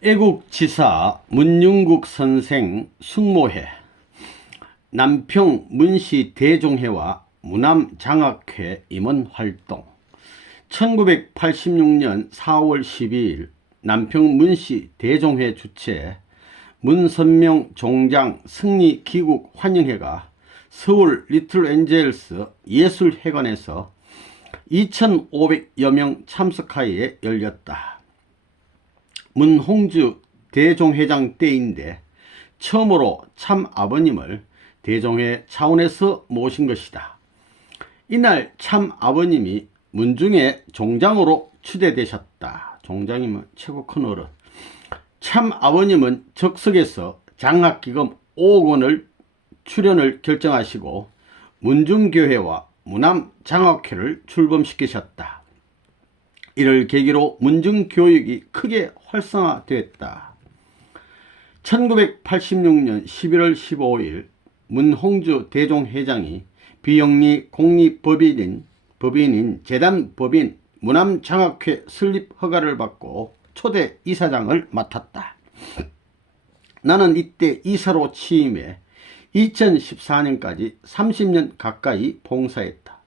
애국지사 문융국 선생 숙모회, 남평 문시 대종회와 무남장학회 임원활동. 1986년 4월 12일 남평 문시 대종회 주최 문선명 종장 승리 귀국 환영회가 서울 리틀엔젤스 예술회관에서 2,500여 명 참석하에 열렸다. 문홍주 대종회장 때인데 처음으로 참아버님을 대종회 차원에서 모신 것이다. 이날 참아버님이 문중의 종장으로 추대되셨다. 종장이면 최고 큰 어른. 참아버님은 적석에서 장학기금 5억 원을 출연을 결정하시고 문중교회와 무남장학회를 출범시키셨다. 이를 계기로 문중교육이 크게 활성화되었다. 1986년 11월 15일 문홍주 대종회장이 비영리 공립법인인 재단법인 무남장학회 설립 허가를 받고 초대 이사장을 맡았다. 나는 이때 이사로 취임해 2014년까지 30년 가까이 봉사했다.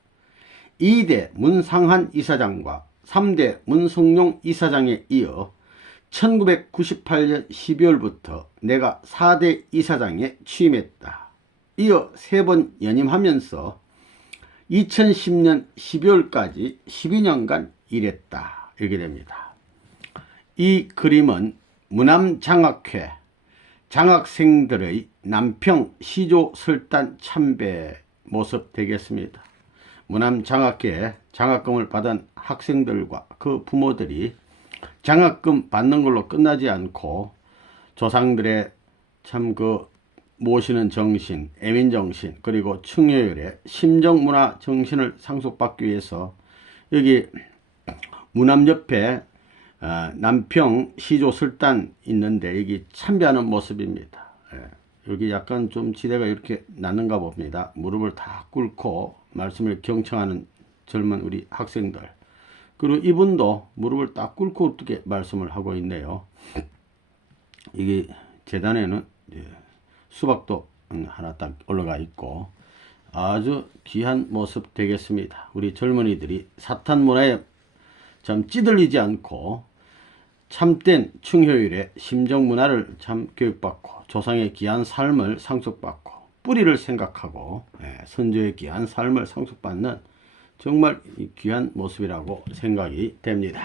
2대 문상한 이사장과 3대 문성용 이사장에 이어 1998년 12월부터 내가 4대 이사장에 취임했다. 이어 3번 연임하면서 2010년 12월까지 12년간 일했다. 이렇게 됩니다. 이 그림은 무남장학회 장학생들의 남평 시조 설단 참배 모습 되겠습니다. 무남장학회 장학금을 받은 학생들과 그 부모들이 장학금 받는 걸로 끝나지 않고 조상들의 참 모시는 정신, 애민정신, 그리고 충효율의 심정문화 정신을 상속받기 위해서 여기 무남 옆에 남평 시조 설단 있는데 여기 참배하는 모습입니다. 여기 약간 좀 지대가 이렇게 났는가 봅니다. 무릎을 다 꿇고 말씀을 경청하는 젊은 우리 학생들. 그리고 이분도 무릎을 딱 꿇고 어떻게 말씀을 하고 있네요. 이게 재단에는 수박도 하나 딱 올라가 있고 아주 귀한 모습 되겠습니다. 우리 젊은이들이 사탄 문화에 참 찌들리지 않고 참된 충효율의 심정 문화를 참 교육받고 조상의 귀한 삶을 상속받고 뿌리를 생각하고 선조의 귀한 삶을 상속받는 정말 귀한 모습이라고 생각이 됩니다.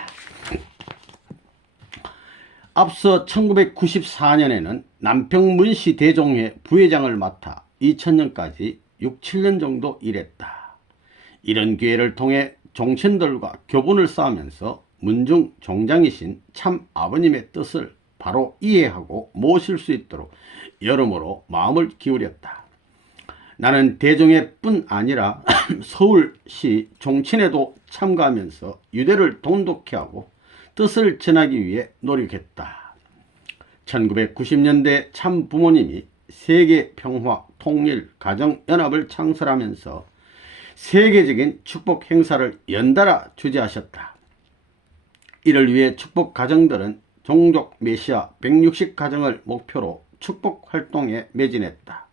앞서 1994년에는 남평 문시 대종회 부회장을 맡아 2000년까지 6, 7년 정도 일했다. 이런 기회를 통해 종친들과 교분을 쌓으면서 문중 종장이신 참 아버님의 뜻을 바로 이해하고 모실 수 있도록 여러모로 마음을 기울였다. 나는 대종회뿐 아니라 서울시 종친에도 참가하면서 유대를 돈독히 하고 뜻을 전하기 위해 노력했다. 1990년대 참 부모님이 세계 평화, 통일, 가정연합을 창설하면서 세계적인 축복 행사를 연달아 주재하셨다. 이를 위해 축복 가정들은 종족 메시아 160 가정을 목표로 축복 활동에 매진했다.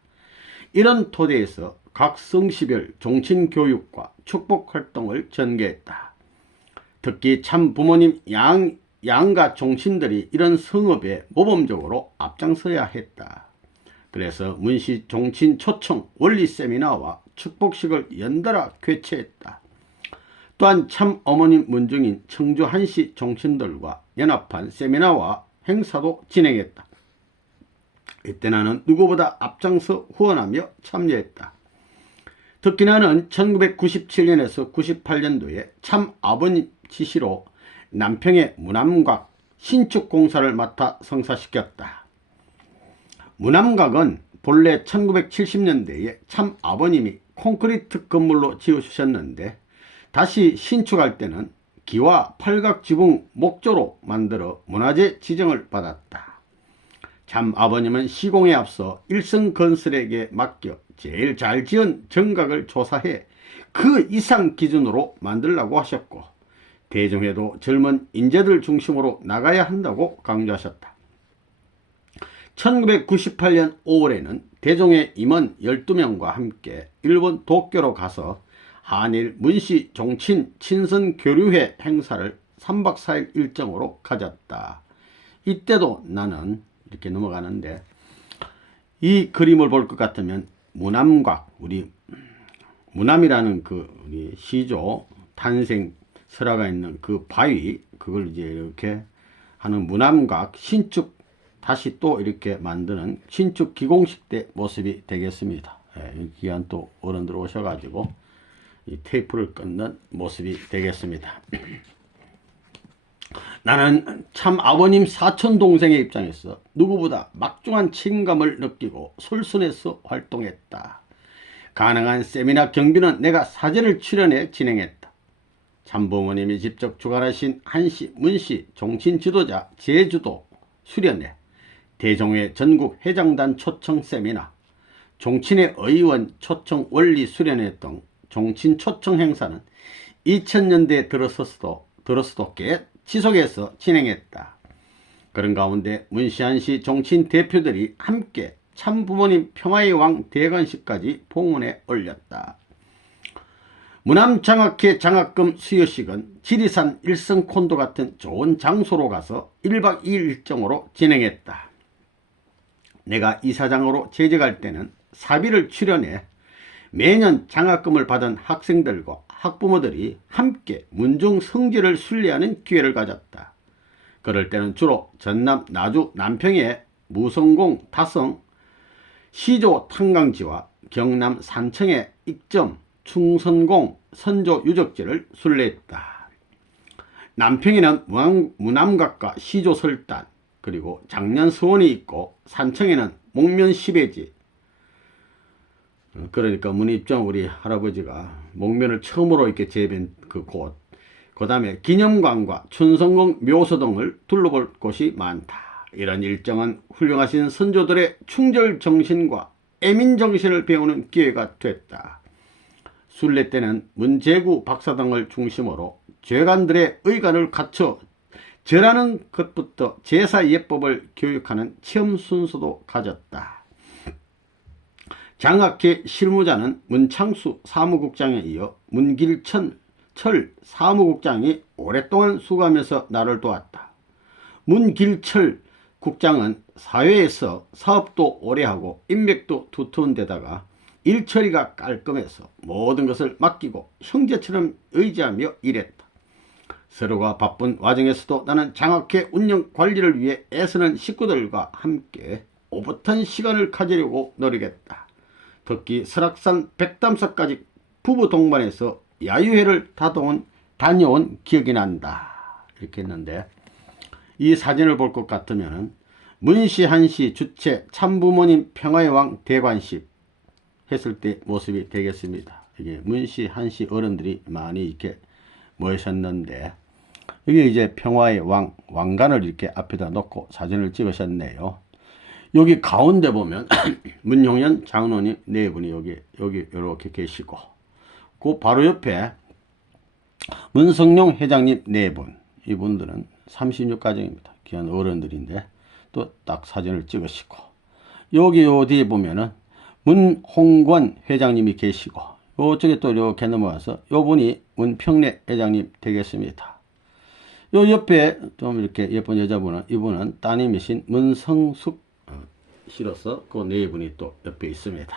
이런 토대에서 각 성시별 종친 교육과 축복 활동을 전개했다. 특히 참 부모님 양가 종친들이 이런 성업에 모범적으로 앞장서야 했다. 그래서 문시 종친 초청 원리 세미나와 축복식을 연달아 개최했다. 또한 참 어머님 문중인 청주 한시 종친들과 연합한 세미나와 행사도 진행했다. 이때 나는 누구보다 앞장서 후원하며 참여했다. 특히 나는 1997년에서 98년도에 참 아버님 지시로 남평의 무남각 신축 공사를 맡아 성사시켰다. 무남각은 본래 1970년대에 참 아버님이 콘크리트 건물로 지어주셨는데 다시 신축할 때는 기와 팔각 지붕 목조로 만들어 문화재 지정을 받았다. 참 아버님은 시공에 앞서 일성건설에게 맡겨 제일 잘 지은 정각을 조사해 그 이상 기준으로 만들라고 하셨고 대종회도 젊은 인재들 중심으로 나가야 한다고 강조하셨다. 1998년 5월에는 대종의 임원 12명과 함께 일본 도쿄로 가서 한일 문씨 종친 친선 교류회 행사를 3박 4일 일정으로 가졌다. 이때도 나는 이렇게 넘어가는데, 이 그림을 볼 것 같으면 무남각, 우리 무남이라는 우리 시조 탄생 설화가 있는 그 바위, 그걸 이제 이렇게 하는 무남각 신축, 다시 또 이렇게 만드는 신축 기공식 때 모습이 되겠습니다. 귀한 또 어른들 오셔가지고 이 테이프를 끊는 모습이 되겠습니다. 나는 참 아버님 사촌 동생의 입장에서 누구보다 막중한 책임감을 느끼고 솔선해서 활동했다. 가능한 세미나 경비는 내가 사제를 출연해 진행했다. 참부모님이 직접 주관하신 한시, 문시, 종친 지도자 제주도 수련회, 대종회 전국 회장단 초청 세미나, 종친회 의원 초청 원리 수련회 등 종친 초청 행사는 2000년대에 들어서도 꽤 지속해서 진행했다. 그런 가운데 문시한시 종친 대표들이 함께 참부모님 평화의 왕 대관식까지 봉헌해 올렸다. 무남장학회 장학금 수여식은 지리산 일성콘도 같은 좋은 장소로 가서 1박 2일 일정으로 진행했다. 내가 이사장으로 재직할 때는 사비를 출연해 매년 장학금을 받은 학생들과 학부모들이 함께 문중 성지를 순례하는 기회를 가졌다. 그럴 때는 주로 전남 나주 남평의 무성공 다성 시조 탄강지와 경남 산청의 익점 충선공 선조 유적지를 순례했다. 남평에는 무남각과 시조 설단, 그리고 장년 서원이 있고, 산청에는 목면 시배지, 그러니까 문입정 우리 할아버지가 목면을 처음으로 이렇게 재배한 그 곳, 그 다음에 기념관과 춘성궁 묘소 등을 둘러볼 곳이 많다. 이런 일정은 훌륭하신 선조들의 충절 정신과 애민 정신을 배우는 기회가 됐다. 순례 때는 문제구 박사 등을 중심으로 죄관들의 의관을 갖춰 절하는 것부터 제사 예법을 교육하는 체험 순서도 가졌다. 장학회 실무자는 문창수 사무국장에 이어 문길천 사무국장이 오랫동안 수고하면서 나를 도왔다. 문길철 국장은 사회에서 사업도 오래 하고 인맥도 두터운 데다가 일처리가 깔끔해서 모든 것을 맡기고 형제처럼 의지하며 일했다. 서로가 바쁜 와중에서도 나는 장학회 운영 관리를 위해 애쓰는 식구들과 함께 오붓한 시간을 가지려고 노력했다. 특히 설악산 백담사까지 부부 동반해서 야유회를 다녀온 기억이 난다. 이렇게 했는데, 이 사진을 볼 것 같으면 문시 한시 주최 참부모님 평화의 왕 대관식 했을 때 모습이 되겠습니다. 이게 문시 한시 어른들이 많이 이렇게 모이셨는데, 여기 이제 평화의 왕관을 이렇게 앞에다 놓고 사진을 찍으셨네요. 여기 가운데 보면 문용현 장로님 네 분이 여기 이렇게 계시고, 그 바로 옆에 문성룡 회장님 네 분, 이분들은 36가정입니다. 귀한 어른들인데 또 딱 사진을 찍으시고, 여기 뒤에 보면은 문홍권 회장님이 계시고, 요쪽에 또 이렇게 넘어가서 요분이 문평래 회장님 되겠습니다. 요 옆에 좀 이렇게 예쁜 여자분은, 이분은 따님이신 문성숙 씨로서 그 네 분이 또 옆에 있습니다.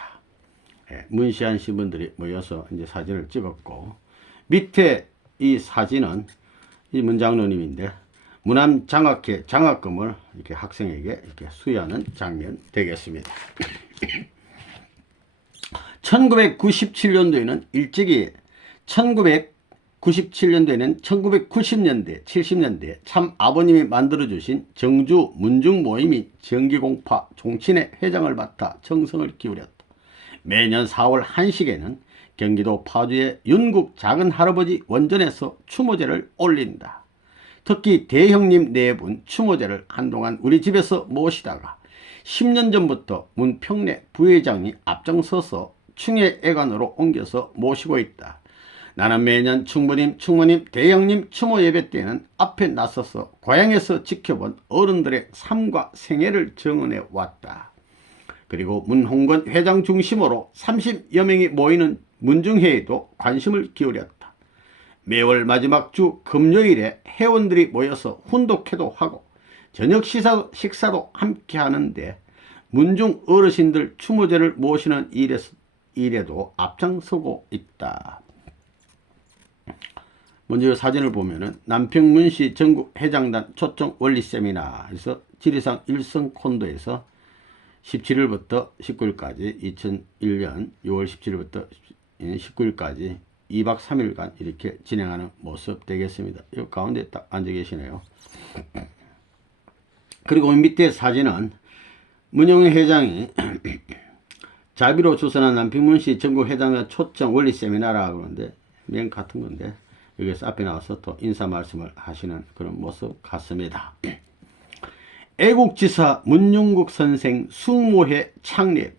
문시한 씨 분들이 모여서 이제 사진을 찍었고, 밑에 이 사진은 이 문장로님인데, 무남 장학회 장학금을 이렇게 학생에게 이렇게 수여하는 장면 되겠습니다. 1997년도에는 일찍이 1997년도에는 1990년대, 70년대 참 아버님이 만들어주신 정주 문중 모임이 정기공파 종친회 회장을 맡아 정성을 기울였다. 매년 4월 한식에는 경기도 파주의 윤국 작은 할아버지 원전에서 추모제를 올린다. 특히 대형님 네 분 추모제를 한동안 우리 집에서 모시다가 10년 전부터 문평래 부회장이 앞장서서 충해애관으로 옮겨서 모시고 있다. 나는 매년 충모님, 대형님 추모 예배 때에는 앞에 나서서 고향에서 지켜본 어른들의 삶과 생애를 증언해 왔다. 그리고 문홍건 회장 중심으로 30여 명이 모이는 문중회에도 관심을 기울였다. 매월 마지막 주 금요일에 회원들이 모여서 훈독회도 하고 저녁 식사도 함께 하는데 문중 어르신들 추모제를 모시는 일에도 앞장서고 있다. 먼저 사진을 보면은 남평문시 전국회장단 초청 원리 세미나에서 지리산 일성 콘도에서 17일부터 19일까지 2001년 6월 17일부터 19일까지 2박 3일간 이렇게 진행하는 모습 되겠습니다. 이 가운데 딱 앉아 계시네요. 그리고 밑에 사진은 문영희 회장이 자비로 주선한 남평문시 전국회장단 초청 원리 세미나라고 하는데 맨 같은 건데 여기서 앞에 나와서 또 인사 말씀을 하시는 그런 모습 같습니다. 애국지사 문용국 선생 숙모회 창립.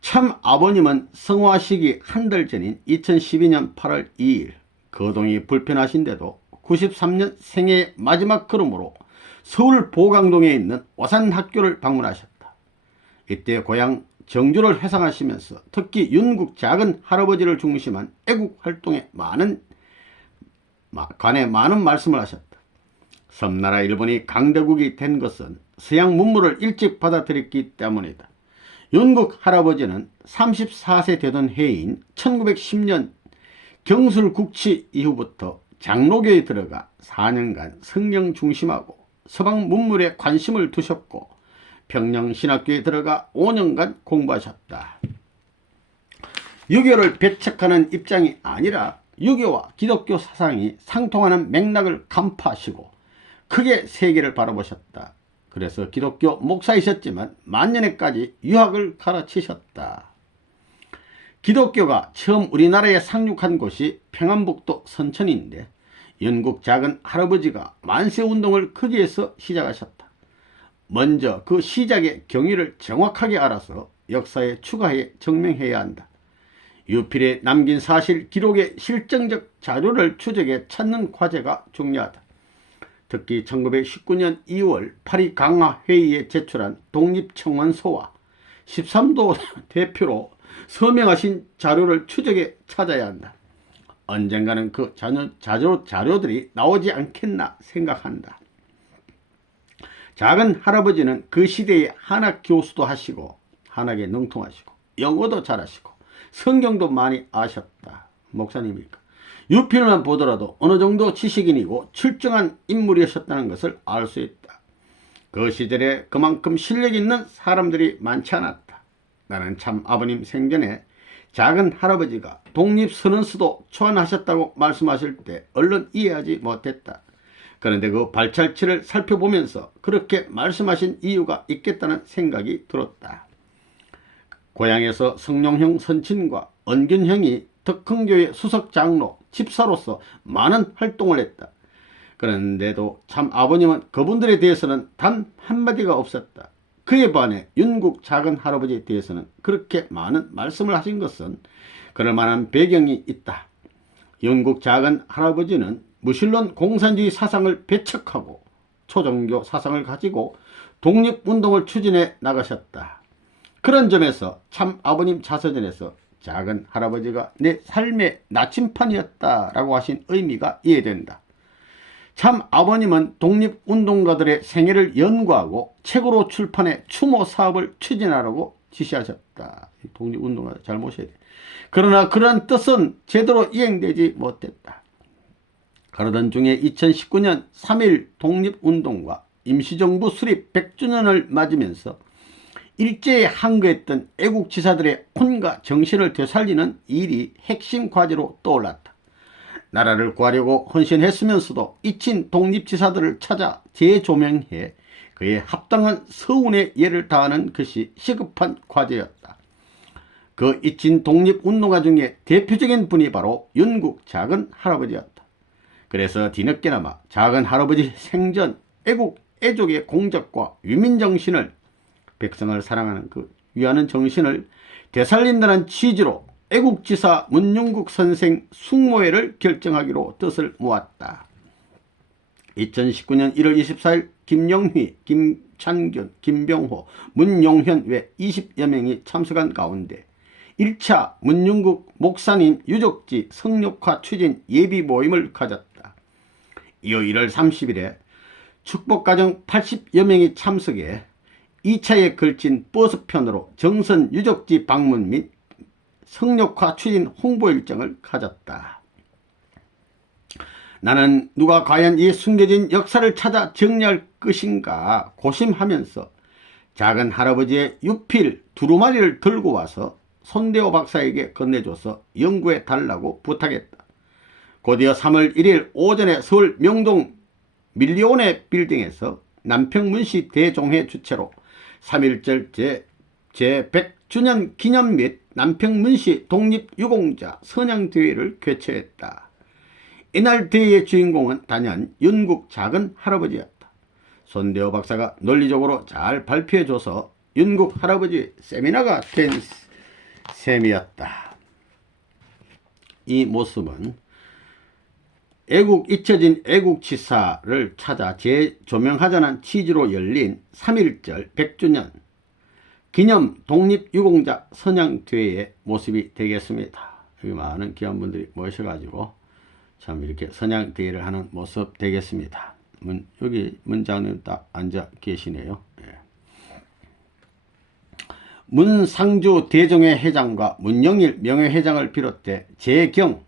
참 아버님은 성화식이 한 달 전인 2012년 8월 2일 거동이 불편하신데도 93년 생애의 마지막 걸음으로 서울 보강동에 있는 오산학교를 방문하셨다. 이때 고향 정주를 회상하시면서 특히 윤국 작은 할아버지를 중심한 애국 활동에 관해 많은 말씀을 하셨다. 섬나라 일본이 강대국이 된 것은 서양 문물을 일찍 받아들였기 때문이다. 윤국 할아버지는 34세 되던 해인 1910년 경술국치 이후부터 장로교에 들어가 4년간 성경 중심하고 서방 문물에 관심을 두셨고 평양신학교에 들어가 5년간 공부하셨다. 유교를 배척하는 입장이 아니라 유교와 기독교 사상이 상통하는 맥락을 간파하시고 크게 세계를 바라보셨다. 그래서 기독교 목사이셨지만 만년에까지 유학을 가르치셨다. 기독교가 처음 우리나라에 상륙한 곳이 평안북도 선천인데 영국 작은 할아버지가 만세운동을 거기에서 시작하셨다. 먼저 그 시작의 경위를 정확하게 알아서 역사에 추가해 증명해야 한다. 유필에 남긴 사실 기록의 실증적 자료를 추적해 찾는 과제가 중요하다. 특히 1919년 2월 파리 강화 회의에 제출한 독립청원서와 13도 대표로 서명하신 자료를 추적해 찾아야 한다. 언젠가는 그 자료들이 나오지 않겠나 생각한다. 작은 할아버지는 그 시대의 한학 교수도 하시고 한학에 능통하시고 영어도 잘하시고 성경도 많이 아셨다. 목사님이니까. 유필만 보더라도 어느 정도 지식인이고 출중한 인물이셨다는 것을 알 수 있다. 그 시절에 그만큼 실력 있는 사람들이 많지 않았다. 나는 참 아버님 생전에 작은 할아버지가 독립선언서도 초안하셨다고 말씀하실 때 얼른 이해하지 못했다. 그런데 그 발찰치를 살펴보면서 그렇게 말씀하신 이유가 있겠다는 생각이 들었다. 고향에서 성룡형 선친과 언균형이 덕흥교회 수석장로, 집사로서 많은 활동을 했다. 그런데도 참 아버님은 그분들에 대해서는 단 한마디가 없었다. 그에 반해 윤국 작은 할아버지에 대해서는 그렇게 많은 말씀을 하신 것은 그럴 만한 배경이 있다. 윤국 작은 할아버지는 무신론 공산주의 사상을 배척하고 초종교 사상을 가지고 독립운동을 추진해 나가셨다. 그런 점에서 참 아버님 자서전에서 작은 할아버지가 내 삶의 나침판이었다라고 하신 의미가 이해된다. 참 아버님은 독립운동가들의 생애를 연구하고 책으로 출판해 추모 사업을 추진하라고 지시하셨다. 독립운동가들 잘 모셔야 돼. 그러나 그러한 뜻은 제대로 이행되지 못했다. 그러던 중에 2019년 3.1 독립운동과 임시정부 수립 100주년을 맞으면서 일제에 항거했던 애국지사들의 혼과 정신을 되살리는 일이 핵심 과제로 떠올랐다. 나라를 구하려고 헌신했으면서도 잊힌 독립지사들을 찾아 재조명해 그에 합당한 서운의 예를 다하는 것이 시급한 과제였다. 그 잊힌 독립운동가 중에 대표적인 분이 바로 윤국 작은 할아버지였다. 그래서 뒤늦게나마 작은 할아버지 생전 애족의 공적과 위민정신을 백성을 사랑하는 그 위하는 정신을 되살린다는 취지로 애국지사 문용국 선생 숙모회를 결정하기로 뜻을 모았다. 2019년 1월 24일 김영휘, 김찬균, 김병호, 문용현 외 20여 명이 참석한 가운데 1차 문용국 목사님 유적지 성역화 추진 예비 모임을 가졌다. 이어 1월 30일에 축복가정 80여 명이 참석해 2차에 걸친 버스편으로 정선 유적지 방문 및 성역화 추진 홍보 일정을 가졌다. 나는 누가 과연 이 숨겨진 역사를 찾아 정리할 것인가 고심하면서 작은 할아버지의 유필 두루마리를 들고 와서 손대호 박사에게 건네줘서 연구해 달라고 부탁했다. 곧이어 3월 1일 오전에 서울 명동 밀리오네 빌딩에서 남평문시 대종회 주최로 3.1절 제100주년 기념 및 남평문시 독립유공자 선양대회를 개최했다. 이날 대회의 주인공은 단연 윤국 작은 할아버지였다. 손대호 박사가 논리적으로 잘 발표해줘서 윤국 할아버지 세미나가 된 셈이었다. 이 모습은 애국 잊혀진 애국지사를 찾아 재조명하자는 취지로 열린 3.1절 100주년 기념 독립유공자 선양대회의 모습이 되겠습니다. 여기 많은 귀한 분들이 모셔가지고 참 이렇게 선양대회를 하는 모습 되겠습니다. 여기 문장님 딱 앉아 계시네요. 예. 문상주 대종회 회장과 문영일 명예회장을 비롯해 재경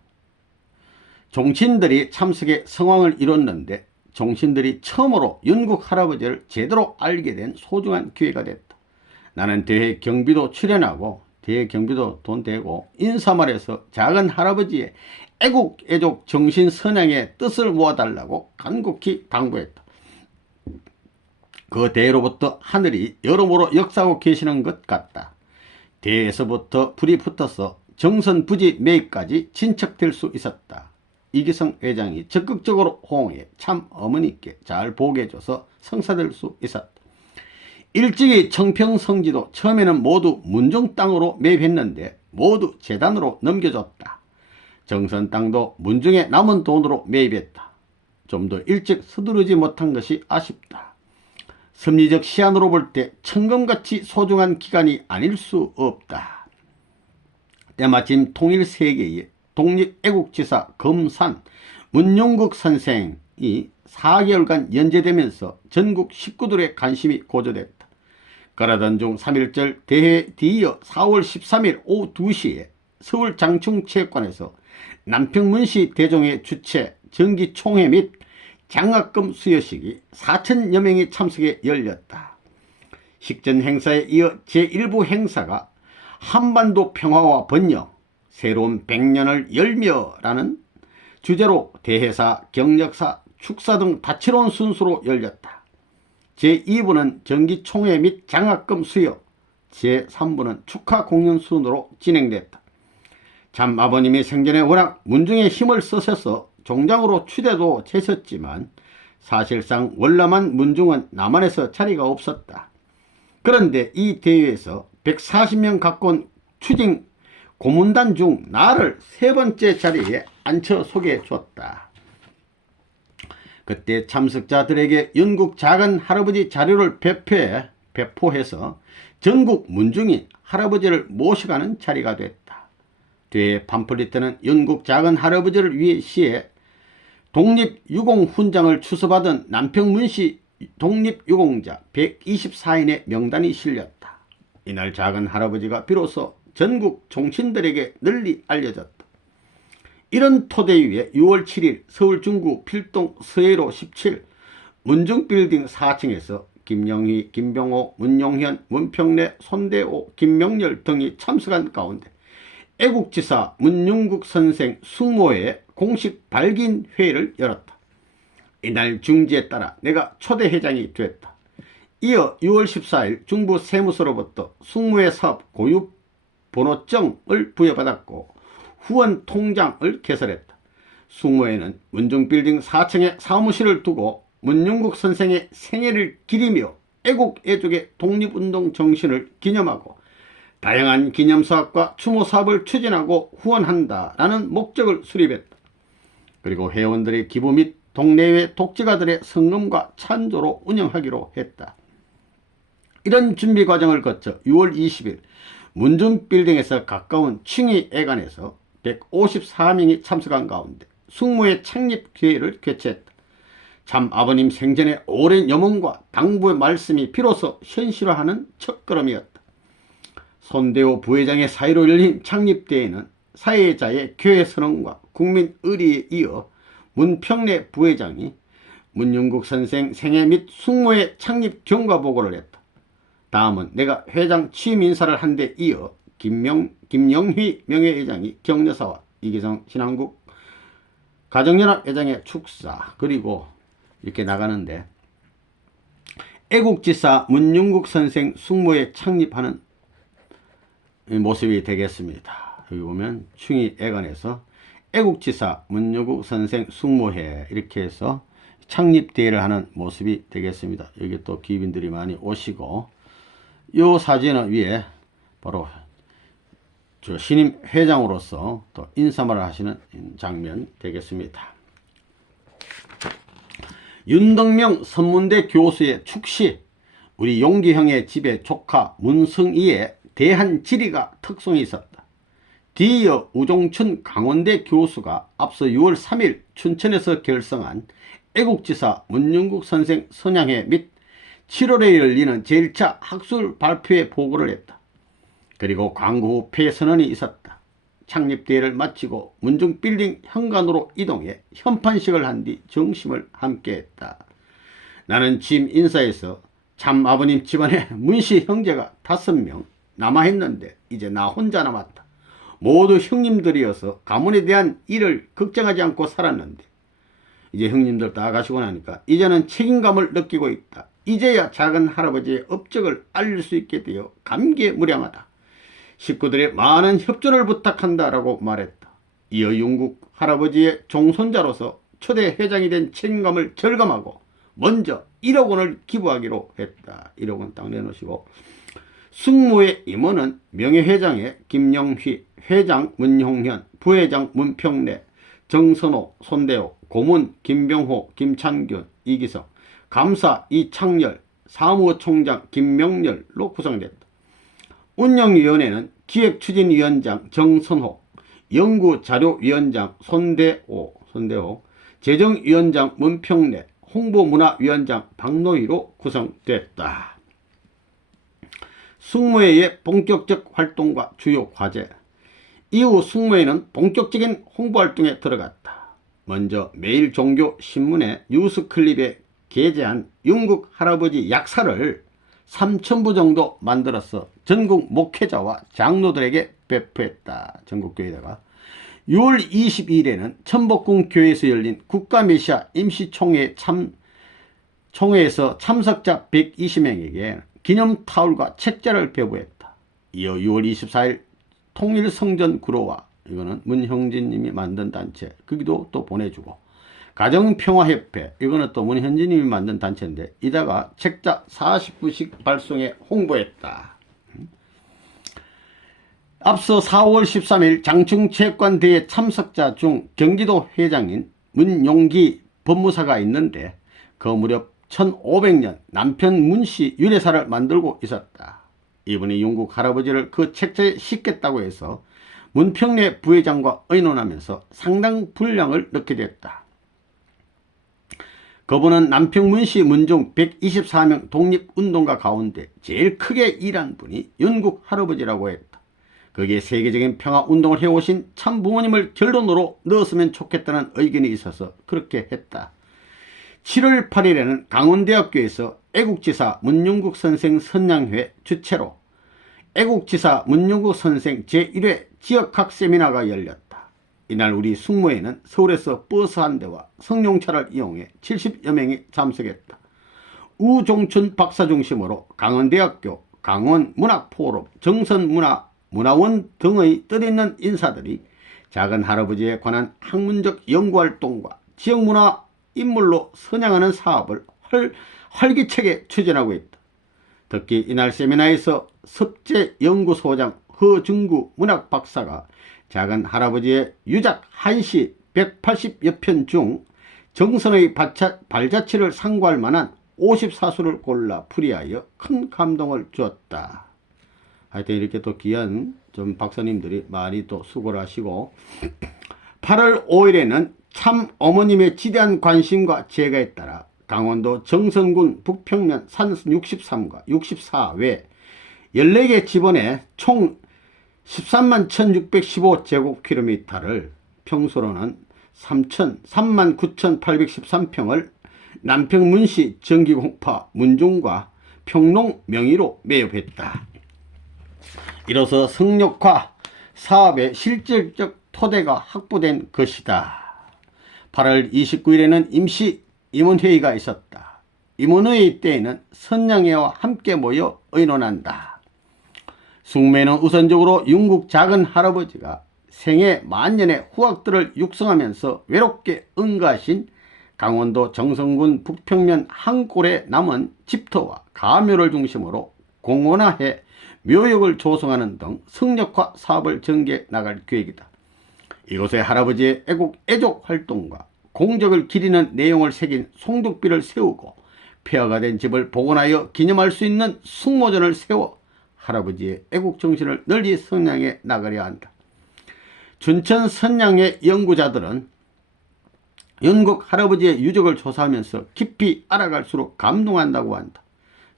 종친들이 참석해 성황을 이뤘는데 종친들이 처음으로 윤국 할아버지를 제대로 알게 된 소중한 기회가 됐다. 나는 대회 경비도 출연하고 대회 경비도 돈 대고 인사말에서 작은 할아버지의 애국 애족 정신 선양의 뜻을 모아달라고 간곡히 당부했다. 그 대회로부터 하늘이 여러모로 역사하고 계시는 것 같다. 대회에서부터 불이 붙어서 정선 부지 매입까지 진척될 수 있었다. 이기성 회장이 적극적으로 호응해 참 어머니께 잘 보게 해줘서 성사될 수 있었다. 일찍이 청평성지도 처음에는 모두 문중 땅으로 매입했는데 모두 재단으로 넘겨줬다. 정선 땅도 문중에 남은 돈으로 매입했다. 좀 더 일찍 서두르지 못한 것이 아쉽다. 섭리적 시한으로 볼 때 천금같이 소중한 기간이 아닐 수 없다. 때마침 통일세계의 독립애국지사 검산 문용국 선생이 4개월간 연재되면서 전국 식구들의 관심이 고조됐다. 그러던 중 3.1절 대회 뒤이어 4월 13일 오후 2시에 서울 장충체육관에서 남평문시 대종회 주최 정기총회 및 장학금 수여식이 4천여 명이 참석해 열렸다. 식전 행사에 이어 제1부 행사가 한반도 평화와 번영, 새로운 100년을 열며라는 주제로 대회사, 경력사, 축사 등 다채로운 순서로 열렸다. 제2부는 정기총회 및 장학금 수여, 제3부는 축하 공연 순으로 진행됐다. 참 아버님이 생전에 워낙 문중에 힘을 쓰셔서 종장으로 추대도 채셨지만 사실상 월남한 문중은 남한에서 자리가 없었다. 그런데 이 대회에서 140명 갖고 온 추진 고문단 중 나를 세 번째 자리에 앉혀 소개해 줬다. 그때 참석자들에게 윤국 작은 할아버지 자료를 배포해서 전국 문중이 할아버지를 모셔가는 자리가 됐다. 뒤에 팜플릿에는 윤국 작은 할아버지를 위해 시해 독립유공훈장을 추서받은 남평문시 독립유공자 124인의 명단이 실렸다. 이날 작은 할아버지가 비로소 전국 종친들에게 널리 알려졌다. 이런 토대 위에 6월 7일 서울 중구 필동 서해로 17 문중빌딩 4층에서 김영희, 김병호, 문용현, 문평래, 손대호, 김명렬 등이 참석한 가운데 애국지사 문용국 선생 숙모회의 공식 발긴 회의를 열었다. 이날 중지에 따라 내가 초대회장이 됐다. 이어 6월 14일 중부 세무서로부터 숙모회 사업 고유 번호증을 부여받았고 후원 통장을 개설했다. 숙모회는 문중빌딩 4층에 사무실을 두고 문용국 선생의 생애를 기리며 애국 애족의 독립운동 정신을 기념하고 다양한 기념사업과 추모사업을 추진하고 후원한다라는 목적을 수립했다. 그리고 회원들의 기부 및 동네외 독지가들의 성금과 찬조로 운영하기로 했다. 이런 준비 과정을 거쳐 6월 20일 문중빌딩에서 가까운 칭의회관에서 154명이 참석한 가운데 숙모회 창립 기회를 개최했다. 참 아버님 생전의 오랜 염원과 당부의 말씀이 비로소 현실화하는 첫걸음이었다. 손대호 부회장의 사의로 열린 창립대회는 사회자의 교회 선언과 국민 의리에 이어 문평래 부회장이 문영국 선생 생애 및 숙모회 창립 경과 보고를 했다. 다음은 내가 회장 취임 인사를 한 데 이어 김영희 명예회장이 격려사와 이기성 신한국 가정연합 회장의 축사, 그리고 이렇게 나가는데 애국지사 문영국 선생 숙모회 창립하는 모습이 되겠습니다. 여기 보면 충의회관에서 애국지사 문영국 선생 숙모회 이렇게 해서 창립대회를 하는 모습이 되겠습니다. 여기 또 귀빈들이 많이 오시고, 이 사진은 위에 바로 저 신임 회장으로서 또 인사말을 하시는 장면 되겠습니다. 윤덕명 선문대 교수의 축시, 우리 용기형의 집의 조카 문승희의 대한 지리가 특성이 있었다. 뒤이어 우종춘 강원대 교수가 앞서 6월 3일 춘천에서 결성한 애국지사 문영국 선생 선양회 및 7월에 열리는 제1차 학술 발표회 보고를 했다. 그리고 광고 후 폐선언이 있었다. 창립대회를 마치고 문중빌딩 현관으로 이동해 현판식을 한 뒤 정심을 함께했다. 나는 취임 인사에서 참 아버님 집안에 문씨 형제가 5명 남아있는데 이제 나 혼자 남았다. 모두 형님들이어서 가문에 대한 일을 걱정하지 않고 살았는데 이제 형님들 다 가시고 나니까 이제는 책임감을 느끼고 있다. 이제야 작은 할아버지의 업적을 알릴 수 있게 되어 감개무량하다. 식구들의 많은 협조를 부탁한다라고 말했다. 이어 영국 할아버지의 종손자로서 초대 회장이 된 책임감을 절감하고 먼저 1억 원을 기부하기로 했다. 1억 원 딱 내놓으시고, 숙모의 임원은 명예회장의 김영휘, 회장 문홍현, 부회장 문평래, 정선호, 손대호, 고문 김병호, 김찬균, 이기석, 감사 이창열, 사무총장 김명렬로 구성됐다. 운영위원회는 기획추진위원장 정선호, 연구자료위원장 손대호, 재정위원장 문평래, 홍보문화위원장 박노희로 구성됐다. 숙모회의 본격적 활동과 주요 과제. 이후 숙모회는 본격적인 홍보활동에 들어갔다. 먼저 매일 종교 신문에 뉴스클립에 게재한 영국 할아버지 약사를 3,000부 정도 만들어서 전국 목회자와 장로들에게 배포했다. 전국교회다가 6월 22일에는 천복궁 교회에서 열린 국가메시아 임시총회에서 참석자 120명에게 기념 타올과 책자를 배부했다. 이어 6월 24일 통일성전 구로와, 이거는 문형진님이 만든 단체, 거기도 또 보내주고, 가정평화협회, 이거는 또 문현진님이 만든 단체인데 이다가 책자 40부씩 발송해 홍보했다. 앞서 4월 13일 장충체육관대회 참석자 중 경기도 회장인 문용기 법무사가 있는데 그 무렵 1500년 남편 문씨 유래사를 만들고 있었다. 이분이 영국 할아버지를 그 책자에 싣겠다고 해서 문평래 부회장과 의논하면서 상당 분량을 넣게 됐다. 그분은 남평 문씨 문중 124명 독립운동가 가운데 제일 크게 일한 분이 영국 할아버지라고 했다. 거기에 세계적인 평화운동을 해오신 참부모님을 결론으로 넣었으면 좋겠다는 의견이 있어서 그렇게 했다. 7월 8일에는 강원대학교에서 애국지사 문영국 선생 선양회 주최로 애국지사 문영국 선생 제1회 지역학 세미나가 열렸다. 이날 우리 숙모회는 서울에서 버스 한 대와 승용차를 이용해 70여 명이 참석했다. 우종춘 박사 중심으로 강원대학교, 강원문학포럼, 정선문화원 등의 뜻있는 인사들이 작은 할아버지에 관한 학문적 연구활동과 지역문화 인물로 선양하는 사업을 활기차게 추진하고 있다. 특히 이날 세미나에서 섭제연구소장 허중구 문학박사가 작은 할아버지의 유작 한시 180여 편 중 정선의 발자취를 상고할 만한 54수를 골라 풀이하여 큰 감동을 주었다. 하여튼 이렇게 또 귀한 좀 박사님들이 많이 또 수고를 하시고, 8월 5일에는 참 어머님의 지대한 관심과 제가에 따라 강원도 정선군 북평면 산 63과 64 외 14개 지번에 총 13만 1615제곱킬로미터를 평수로는 39,813평을 남평 문시 전기공파 문중과 평농 명의로 매입했다. 이로써 성역화 사업의 실질적 토대가 확보된 것이다. 8월 29일에는 임시 임원회의가 있었다. 임원회의 때에는 선양회와 함께 모여 의논한다. 숭매는 우선적으로 윤국 작은 할아버지가 생애 만년의 후학들을 육성하면서 외롭게 응가하신 강원도 정선군 북평면 한 꼴에 남은 집터와 가묘를 중심으로 공원화해 묘역을 조성하는 등 성역화 사업을 전개해 나갈 계획이다. 이곳에 할아버지의 애족 활동과 공적을 기리는 내용을 새긴 송독비를 세우고 폐허가 된 집을 복원하여 기념할 수 있는 숭모전을 세워 할아버지의 애국정신을 널리 선양해 나가려 한다. 춘천 선양의 연구자들은 영국 할아버지의 유적을 조사하면서 깊이 알아갈수록 감동한다고 한다.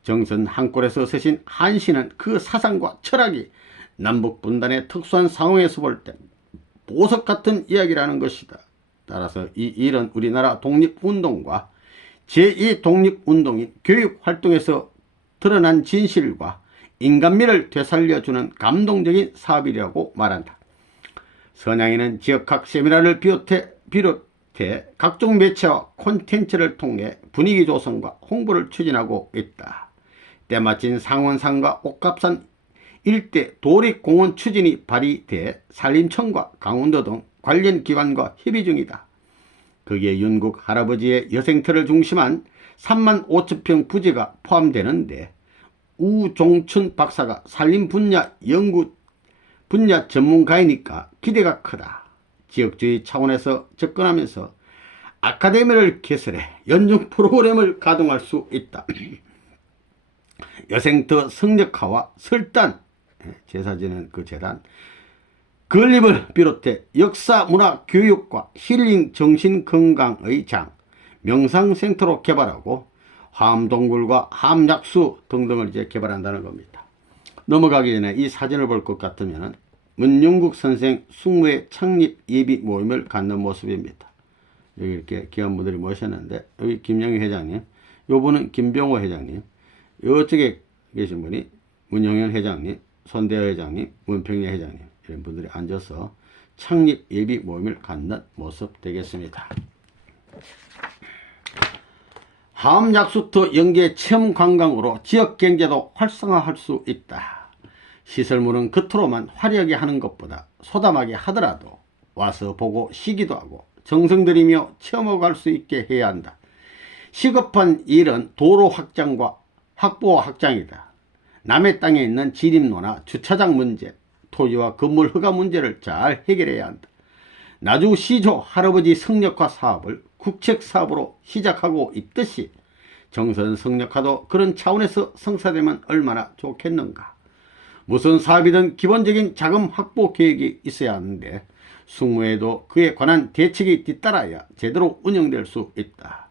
정선 한골에서 쓰신 한시는 그 사상과 철학이 남북분단의 특수한 상황에서 볼 때 보석 같은 이야기라는 것이다. 따라서 이 일은 우리나라 독립운동과 제2 독립운동인 교육활동에서 드러난 진실과 인간미를 되살려주는 감동적인 사업이라고 말한다. 선양에는 지역학 세미나를 비롯해 각종 매체와 콘텐츠를 통해 분위기 조성과 홍보를 추진하고 있다. 때마침 상원산과 옥갑산 일대 도립공원 추진이 발의돼 산림청과 강원도 등 관련 기관과 협의 중이다. 거기에 윤국 할아버지의 여생터를 중심한 3만 5천 평 부지가 포함되는데 우종춘 박사가 산림 분야 전문가이니까 기대가 크다. 지역주의 차원에서 접근하면서 아카데미를 개설해 연중 프로그램을 가동할 수 있다. 여생터 성역화와 설단, 제사지는 그 재단, 건립을 비롯해 역사, 문화, 교육과 힐링, 정신건강의 장, 명상센터로 개발하고 함동굴과 함약수 등등을 이제 개발한다는 겁니다. 넘어가기 전에 이 사진을 볼 것 같으면 문용국 선생 숭무회 창립 예비 모임을 갖는 모습입니다. 여기 이렇게 귀한 분들이 모셨는데, 여기 김영희 회장님, 요분은 김병호 회장님, 이쪽에 계신 분이 문용현 회장님, 손대호 회장님, 문평래 회장님, 이런 분들이 앉아서 창립 예비 모임을 갖는 모습 되겠습니다. 함약수터 연계 체험 관광으로 지역 경제도 활성화할 수 있다. 시설물은 겉으로만 화려하게 하는 것보다 소담하게 하더라도 와서 보고 쉬기도 하고 정성 들이며 체험하고 갈 수 있게 해야 한다. 시급한 일은 도로 확장과 확보 확장이다. 남의 땅에 있는 진입로나 주차장 문제, 토지와 건물 허가 문제를 잘 해결해야 한다. 나주 시조 할아버지 성역화 사업을 국책사업으로 시작하고 있듯이 정선 성역화도 그런 차원에서 성사되면 얼마나 좋겠는가. 무슨 사업이든 기본적인 자금 확보 계획이 있어야 하는데 숭무에도 그에 관한 대책이 뒤따라야 제대로 운영될 수 있다.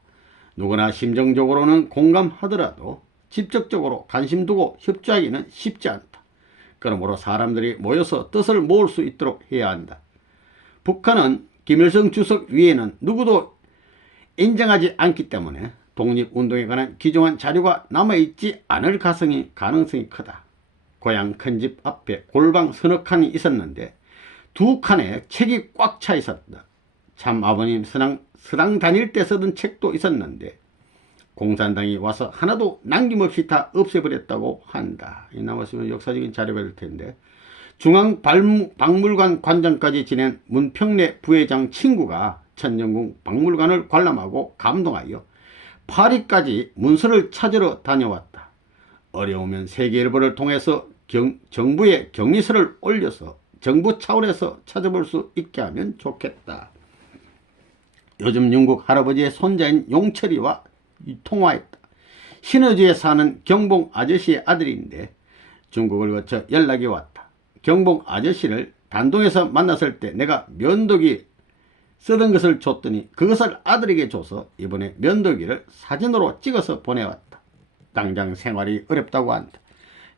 누구나 심정적으로는 공감하더라도 직접적으로 관심 두고 협조하기는 쉽지 않다. 그러므로 사람들이 모여서 뜻을 모을 수 있도록 해야 한다. 북한은 김일성 주석 위에는 누구도 인정하지 않기 때문에 독립운동에 관한 귀중한 자료가 남아있지 않을 가능성이 크다. 고향 큰 집 앞에 골방 서너 칸이 있었는데 두 칸에 책이 꽉 차 있었다. 참 아버님 서당 다닐 때 쓰던 책도 있었는데 공산당이 와서 하나도 남김없이 다 없애버렸다고 한다. 이 남았으면 역사적인 자료가 될 텐데, 중앙박물관 관장까지 지낸 문평래 부회장 친구가 천정궁 박물관을 관람하고 감동하여 파리까지 문서를 찾으러 다녀왔다. 어려우면 세계일보를 통해서 정부에 경위서를 올려서 정부 차원에서 찾아볼 수 있게 하면 좋겠다. 요즘 영국 할아버지의 손자인 용철이와 통화했다. 신의주에 사는 경봉 아저씨의 아들인데 중국을 거쳐 연락이 왔다. 경봉 아저씨를 단동에서 만났을 때 내가 면도기 쓰던 것을 줬더니 그것을 아들에게 줘서 이번에 면도기를 사진으로 찍어서 보내왔다. 당장 생활이 어렵다고 한다.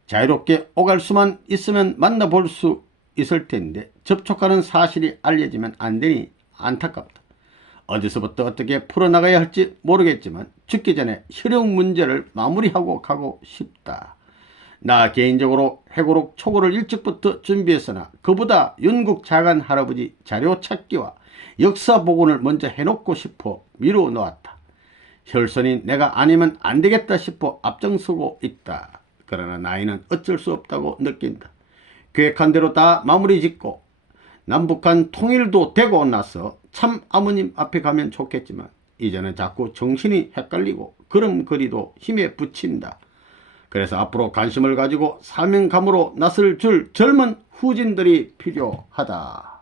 자유롭게 오갈 수만 있으면 만나볼 수 있을 텐데 접촉하는 사실이 알려지면 안 되니 안타깝다. 어디서부터 어떻게 풀어나가야 할지 모르겠지만 죽기 전에 혈육 문제를 마무리하고 가고 싶다. 나 개인적으로 회고록 초고를 일찍부터 준비했으나 그보다 윤국 자간 할아버지 자료 찾기와 역사 복원을 먼저 해놓고 싶어 미루어 놓았다. 혈손이 내가 아니면 안 되겠다 싶어 앞장서고 있다. 그러나 나이는 어쩔 수 없다고 느낀다. 계획한 대로 다 마무리 짓고 남북한 통일도 되고 나서 참 아버님 앞에 가면 좋겠지만 이제는 자꾸 정신이 헷갈리고 걸음걸이도 힘에 부친다. 그래서 앞으로 관심을 가지고 사명감으로 나설 줄 젊은 후진들이 필요하다.